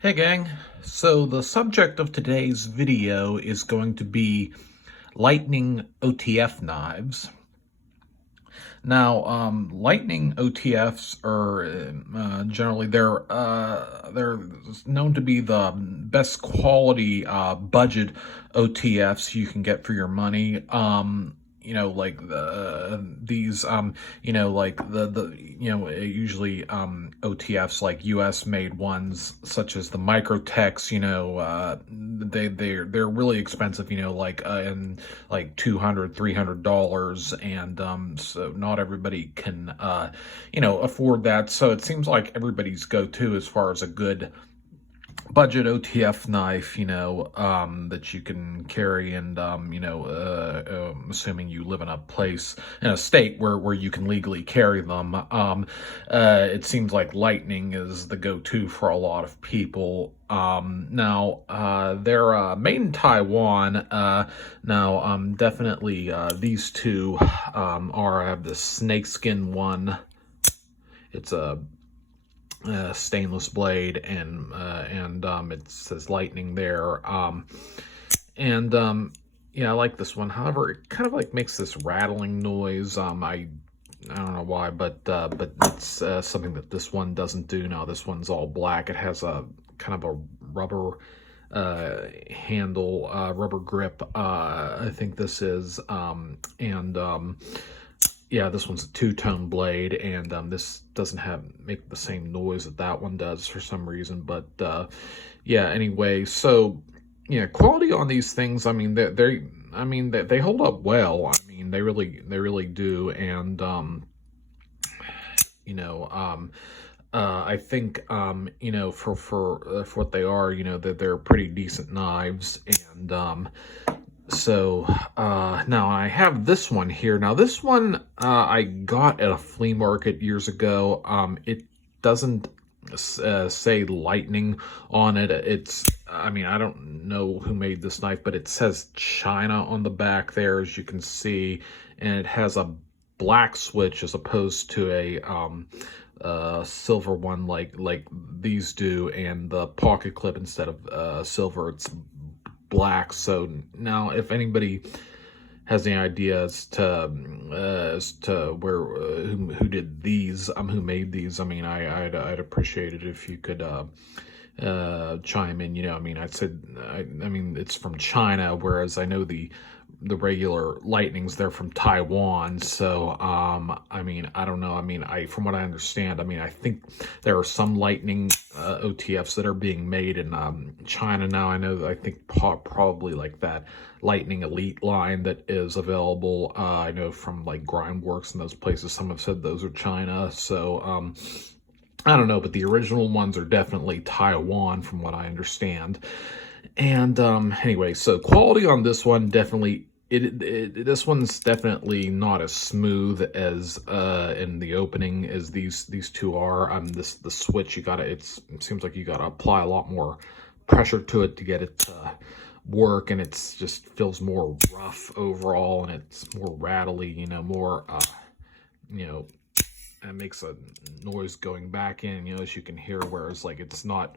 Hey gang, so the subject of today's video is going to be Lightning OTF knives. Now, Lightning OTFs are generally they're known to be the best quality budget OTFs you can get for your money. Like usually OTFs like US made ones such as the Microtechs, they're really expensive, in like $200-300, and so not everybody can afford that. So it seems like everybody's go-to as far as a good budget OTF knife, that you can carry, and assuming you live in a state where you can legally carry them, it seems like Lightning is the go-to for a lot of people. They're made in Taiwan. Definitely these two I have the snakeskin one. It's a stainless blade, and it says Lightning there, yeah, I like this one. However, it kind of like makes this rattling noise. I don't know why, but it's something that this one doesn't do. Now this one's all black. It has a kind of a rubber handle, rubber grip, I think this is, yeah, this one's a two-tone blade, and this doesn't make the same noise that one does for some reason. But yeah, anyway, so yeah, quality on these things, I mean, they hold up well. I mean, they really do, and I think for what they are, that they're pretty decent knives, and so now I have this one here. Now this one I got at a flea market years ago. It doesn't say Lightning on it. I don't know who made this knife, but it says China on the back there, as you can see, and it has a black switch as opposed to a silver one like these do, and the pocket clip, instead of silver, it's black. So now, if anybody has any idea as to where who did these, who made these, I'd appreciate it if you could chime in. I mean it's from China, whereas I know the regular Lightnings, they're from Taiwan. So I don't know. From what I understand, I think there are some Lightning OTFs that are being made in China now. I think probably like that Lightning Elite line that is available. I know from like Grindworks and those places, some have said those are China. So I don't know, but the original ones are definitely Taiwan, from what I understand. And anyway, so quality on this one, definitely, this one's definitely not as smooth as in the opening as these two are. The switch, it seems like you gotta apply a lot more pressure to it to get it to work, and it's just feels more rough overall, and it's more rattly, more it makes a noise going back in, as you can hear, whereas like it's not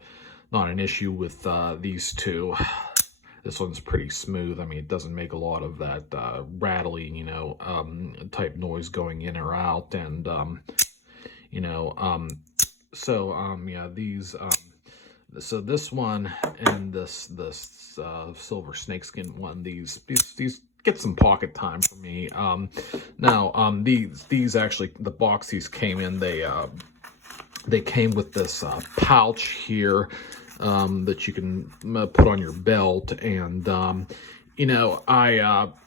an issue with these two. This one's pretty smooth. It doesn't make a lot of that rattly, type noise going in or out, and yeah, these so this one and this silver snakeskin one, these get some pocket time for me. These actually, the box these came in, they came with this pouch here that you can put on your belt, and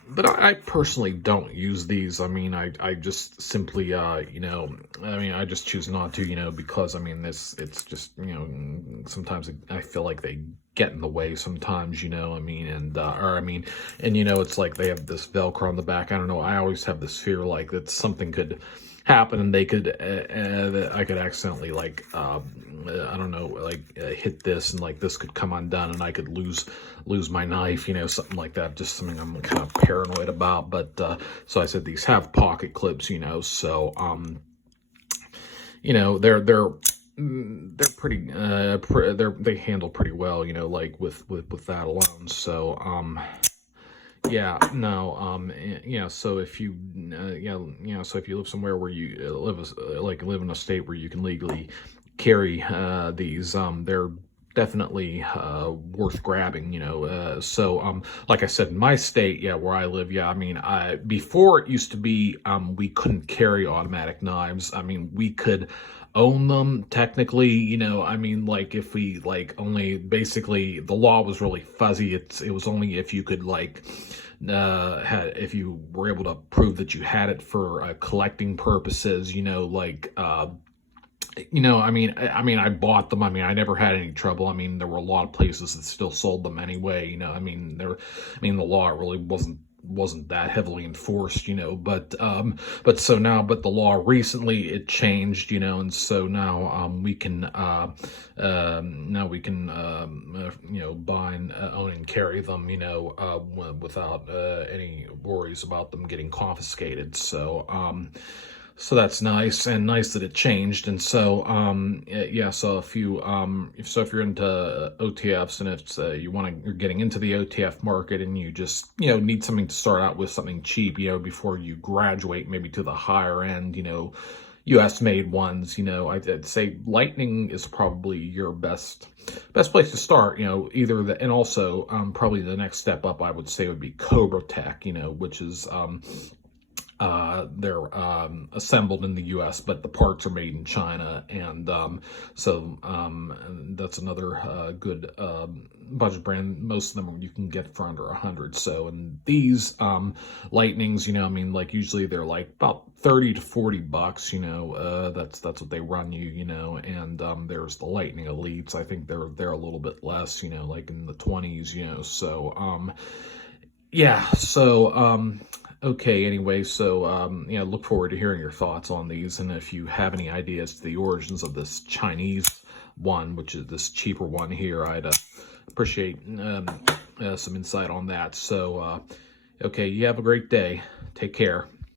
but I personally don't use these. I just simply I just choose not to, because it's just, sometimes I feel like they get in the way sometimes, it's like they have this Velcro on the back. I don't know, I always have this fear like that something could happen, and they could I could accidentally I don't know, hit this, and this could come undone, and I could lose my knife, something like that. Just something I'm kind of paranoid about. But so I said these have pocket clips, so they're they're pretty, they handle pretty well, you know, like with that alone. So, yeah, no, so if you, so if you live somewhere where you live in a state where you can legally carry these, they're definitely worth grabbing, you know. Like I said, in my state, yeah, where I live, yeah, I mean, before it used to be, we couldn't carry automatic knives. I mean, we could own them technically, you know. I mean, like if we only, basically the law was really fuzzy. It was only if you could if you were able to prove that you had it for collecting purposes, you know, I bought them. I mean, I never had any trouble. I mean, there were a lot of places that still sold them anyway. You know, I mean, the law really wasn't that heavily enforced, you know. But the law recently it changed, you know, and so now we can buy and own and carry them, you know, without any worries about them getting confiscated. So that's nice, and nice that it changed. And so yeah, so if you're into OTFs, and if you're getting into the OTF market, and you just, you know, need something to start out with, something cheap, you know, before you graduate maybe to the higher end, you know, US made ones, you know, I'd say Lightning is probably your best place to start, you know. And also probably the next step up, I would say, would be Cobra Tech, you know, which is they're assembled in the US, but the parts are made in China. And that's another good budget brand. Most of them you can get for under 100. So, and these Lightnings, you know, I mean, like usually they're like about 30 to 40 bucks, you know. That's what they run you, you know. And there's the Lightning Elites. I think they're a little bit less, you know, like in the 20s, you know. So yeah, so okay, anyway, so look forward to hearing your thoughts on these, and if you have any ideas to the origins of this Chinese one, which is this cheaper one here, I'd appreciate some insight on that. So okay, you have a great day. Take care.